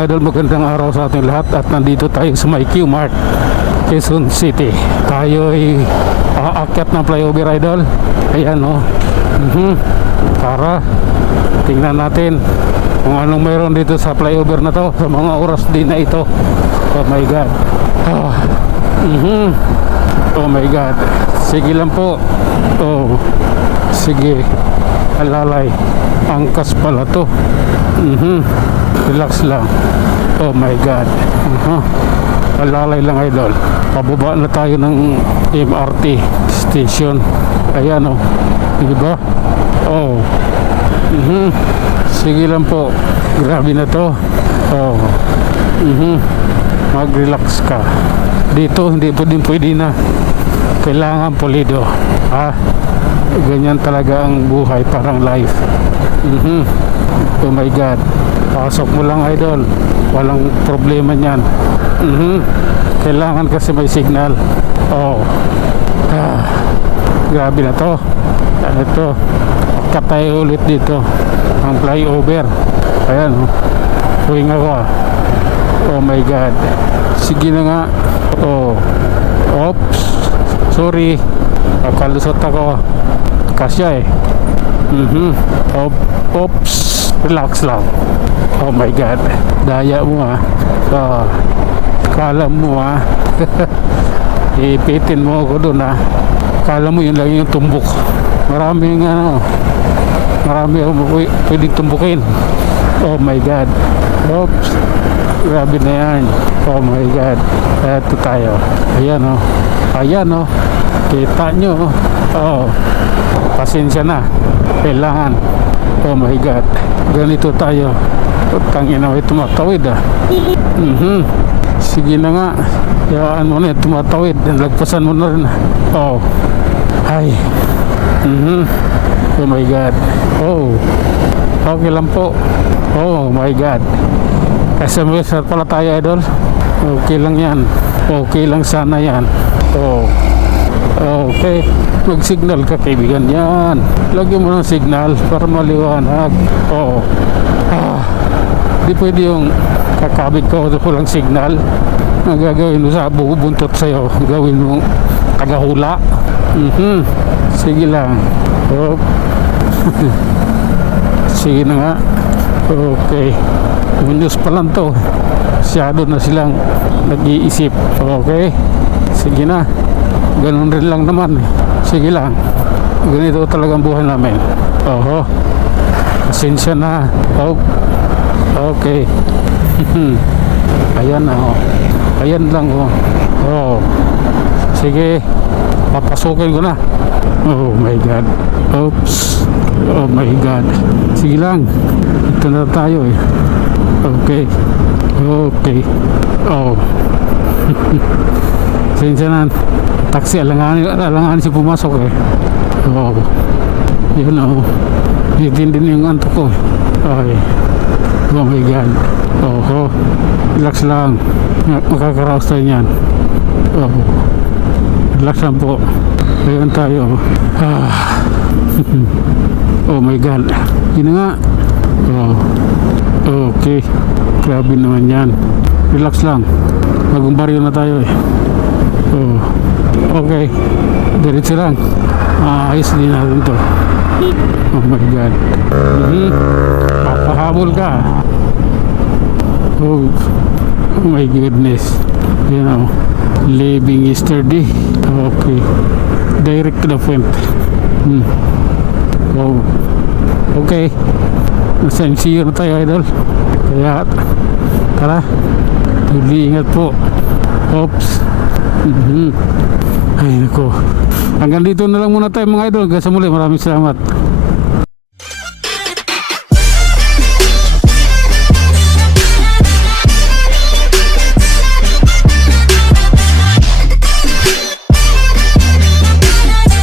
mga idol, magandang araw sa ating lahat. At nandito tayo sa may Q-Mart, Quezon City. Tayo ay aakyat ng flyover, idol. Ayan o. Para tingnan natin kung anong mayroon dito sa flyover na to sa mga oras din na ito. Oh my God. Oh my God. Sige lang po. Oh, sige. Alalay. Angkas pala to. Relax lang. Oh my God. Alalay lang, idol. Pababa na tayo ng MRT station. Ayan o. Diba? Oh. Sige lang po. Grabe na to. Oh. Mag-relax ka. Dito hindi pwede na. Kailangan pulido. Ganyan talaga ang buhay, parang life. Oh my God. Pasok mo lang, idol. Walang problema niyan. Kailangan kasi may signal. Oh. Grabe na to. Ito. Katay ulit dito. Ang flyover. Ayan. Huwing ako. Oh my God. Sige na nga. Oh. Oops. Sorry. Kalusot ako. Kasya eh. Oops. Relax lang. Oh my God. Daya mo kala mo ipitin mo ako doon kala mo yun lang yung tumbok. Marami akong pwedeng tumbukin. Oh my God. Oops. Grabe na yan. Oh my God. Eto tayo. Ayan o. Ayan o. Kita nyo. Oh. Pasensya na. Kailangan. Oh my God. Ganito tayo. Tangina may tumatawid Sige na nga. Yaan mo na tumatawid. Lagpasan mo na rin. Oh. Ay. Oh my God. Oh. Okay lang po. Oh my God. SMS pala tayo, idol. Okay lang yan. Okay lang sana yan. Oh. Okay. Mag-signal ka, kaibigan. Yan. Lagyan mo ng signal para maliwanag. Oh. Di pwede yung kakabit ko walang signal. Ang gagawin mo sa bubuntot sa'yo, gawin mo tagahula. Sige lang. Oh. Sige na nga. Okay. News pa lang to. Masyado na silang nag-iisip. Okay. Sige na. Ganun rin lang naman. Sige lang. Ganito talagang buhay namin. Oho. Pasensya na. Oh. Okay. Ayan na Ayan lang Oh. Sige. Papasukin ko na. Oh my God. Oops. Oh my God. Sige lang. Ito na tayo eh. Okay. Okay. Oh. Pasensya na. Taxi, alanganin siya pumasok eh. Oh. Yun Hindi yung antok ko. Okay. Oh my God. Oh. Relax lang. Makakaraos tayo niyan. Oh. Relax lang po. Ayan tayo. Oh my God. Yun na nga. Oh. Okay. Grabe naman yan. Relax lang. Bagong baryo na tayo eh. Oh. Okay. Diretso lang. Ayos din natin to. Oh my God. Papahabol ka. Oh my goodness. You know, living yesterday. Okay. Direct to the point. Oh. Okay. Nasa MCU na tayo, idol. Kaya tara. Ingat po. Oops. Ay nako. Hanggang dito na lang muna tayo, mga idol. Hanggang sa muli. Maraming salamat.